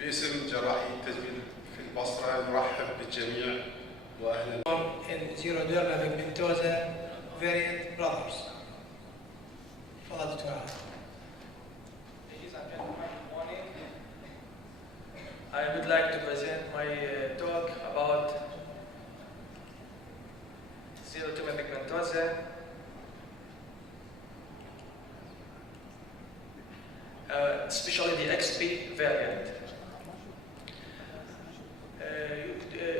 باسم جراحي التجميل في البصرة نرحب بالجميع واهلا. In xeroderma pigmentosa variant brothers. تفضل دكتور عادل. Ladies and gentlemen, good morning. I would like to present my talk about xeroderma pigmentosa. Especially the XP variant.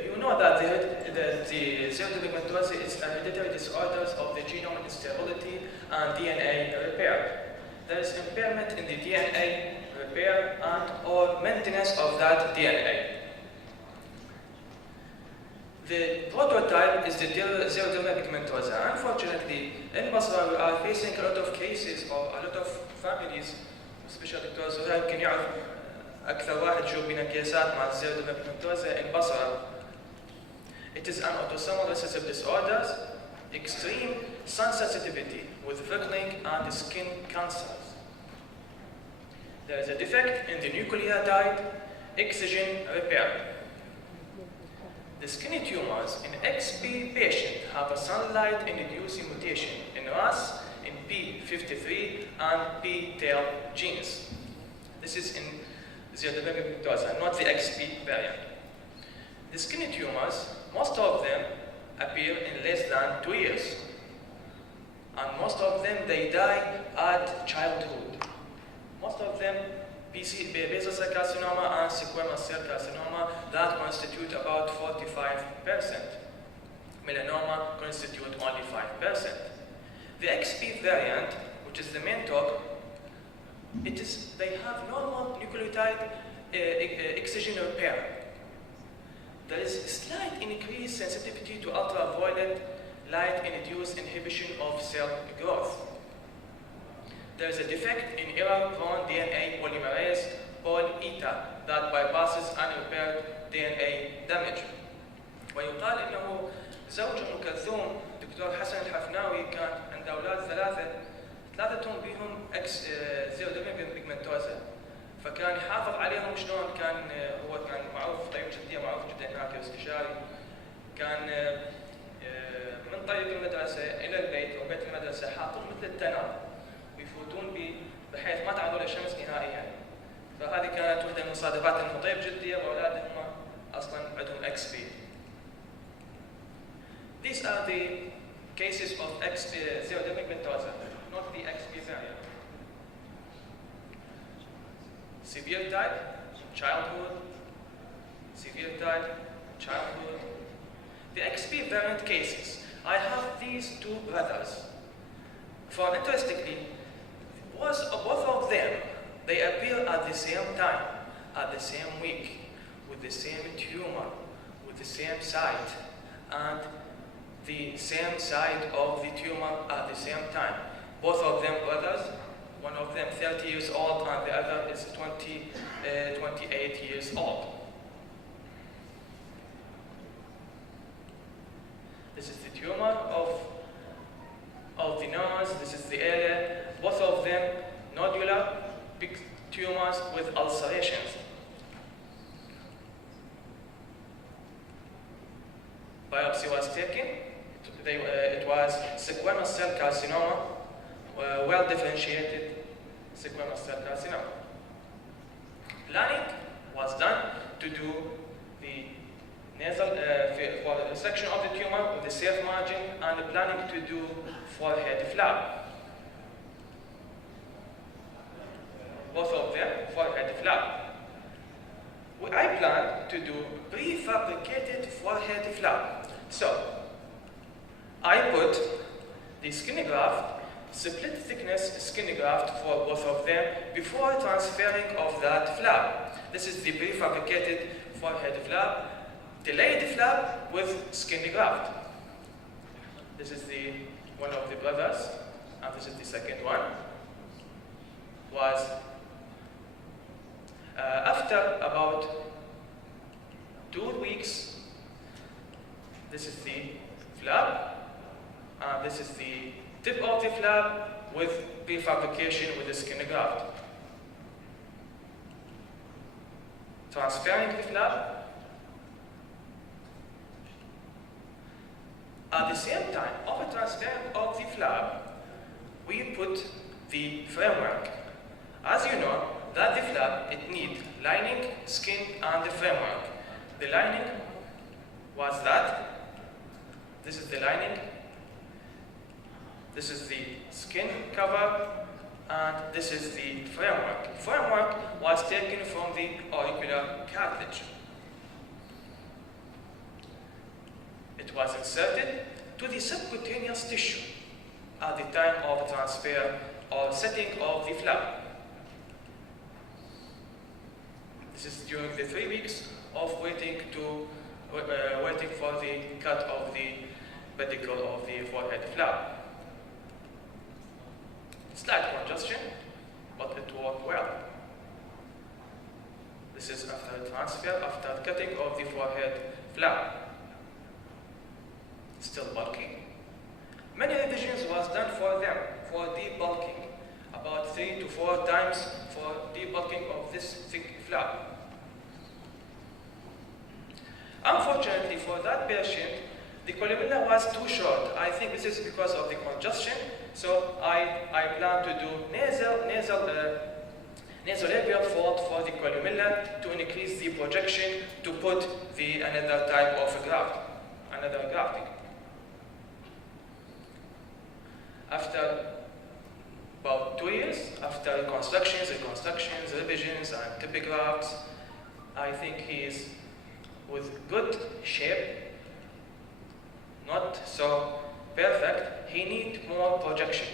You know that the xeroderma pigmentosa is a hereditary disorder of the genome instability and DNA repair. There is impairment in the DNA repair and or maintenance of that DNA. The prototype is the xeroderma pigmentosa. Unfortunately, in Basra we are facing a lot of cases or a lot of families, especially دكتور زوروا يمكن يعرف أكثر واحد شو بينا كيسات مع الزرقاء pigmentosa in Basra. It is an autosomal recessive disorder, extreme sun sensitivity with freckling and skin cancers. There is a defect in the nucleotide excision repair. The skin tumors in XP patient have a sunlight-inducing mutation in RAS, in P53 and P-tail genes. This is in xeroderma pigmentosa, not the XP variant. The skin tumors, most of them appear in less than 2 years. And most of them, they die at childhood. Most of them, basal cell carcinoma and squamous cell carcinoma, that constitute about 45%. Melanoma constitute only 5%. The XP variant, which is the main talk, they have normal nucleotide excision repair. There is slight increased sensitivity to ultraviolet light-induced inhibition of cell growth. There is a defect in error-prone DNA polymerase Pol-eta that bypasses unrepaired DNA damage. ويقال إنه زوج أم كلثوم دكتور حسن الحفناوي كان عنده أولاد ثلاثتهم بيهم xeroderma pigmentosa، فكان يحافظ عليهم شلون هو كان معروف طبيب جدية معروف جدا هناك استشاري، كان من طريق المدرسة إلى البيت أو بيت المدرسة حاطهم مثل التنر ويفوتون به بحيث ما تعرضوا للشمس نهائيا. فهذه كانت واحدة من المصادفات انه طيب جدية واولادهم اصلا عندهم XP. These are the cases of xeroderma pigmentosa, not the XP variant. Severe type, childhood, severe type, childhood. The XP variant cases. I have these two brothers. For interestingly, both of them, they appear at the same time, at the same week, with the same tumor, with the same site, and the same side of the tumor at the same time. Both of them brothers, one of them 30 years old and the other is 28 years old. This is the tumor of the nose, this is the area, both of them nodular, big tumors with ulcerations. Biopsy was taken. It was squamous cell carcinoma, well differentiated squamous cell carcinoma. Planning was done to do the nasal for section of the tumor with the safe margin and planning to do forehead flap. Both of them forehead flap. I plan to do prefabricated forehead flap. So, I put the skin graft, split thickness skin graft for both of them before transferring of that flap. This is the prefabricated forehead flap, delayed flap with skin graft. This is one of the brothers, and this is the second one. Was after about 2 weeks, this is the flap, and this is the tip of the flap with prefabrication with the skin graft. transferring the flap. At the same time, of the transferring of the flap, we put the framework. As you know, that the flap, it needs lining, skin, and the framework. The lining was that. This is the lining. This is the skin cover, and this is the framework. Framework was taken from the auricular cartilage. It was inserted to the subcutaneous tissue at the time of transfer or setting of the flap. This is during the 3 weeks of waiting for the cut of the pedicle of the forehead flap. Slight congestion, but it worked well. This is after transfer, after cutting of the forehead flap. Still bulky. Many revisions was done for them, for debulking, about 3 to 4 times for debulking of this thick flap. Unfortunately for that patient, the columella was too short. I think this is because of the congestion, so I plan to do nasolabial fold for the columella to increase the projection to put the another type of graft, another grafting. After about 2 years, after reconstructions, revisions, and typografts, I think he is with good shape, not so perfect. He needs more projection.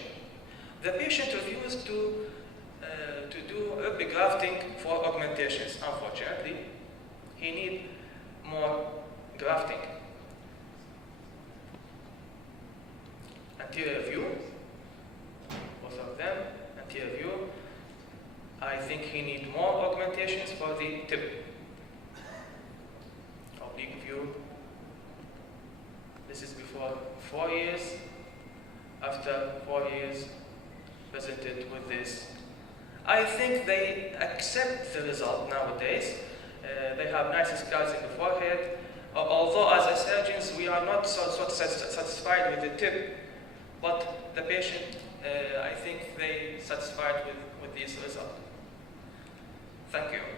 The patient refused to do regrafting for augmentations, unfortunately. He needs more grafting. Anterior view, both of them, anterior view. I think he needs more augmentations for the tip. Oblique view. This is before 4 years. After 4 years, presented with this. I think they accept the result nowadays. They have nice scars in the forehead. Although as a surgeons, we are not so satisfied with the tip, but the patient, I think they satisfied with this result. Thank you.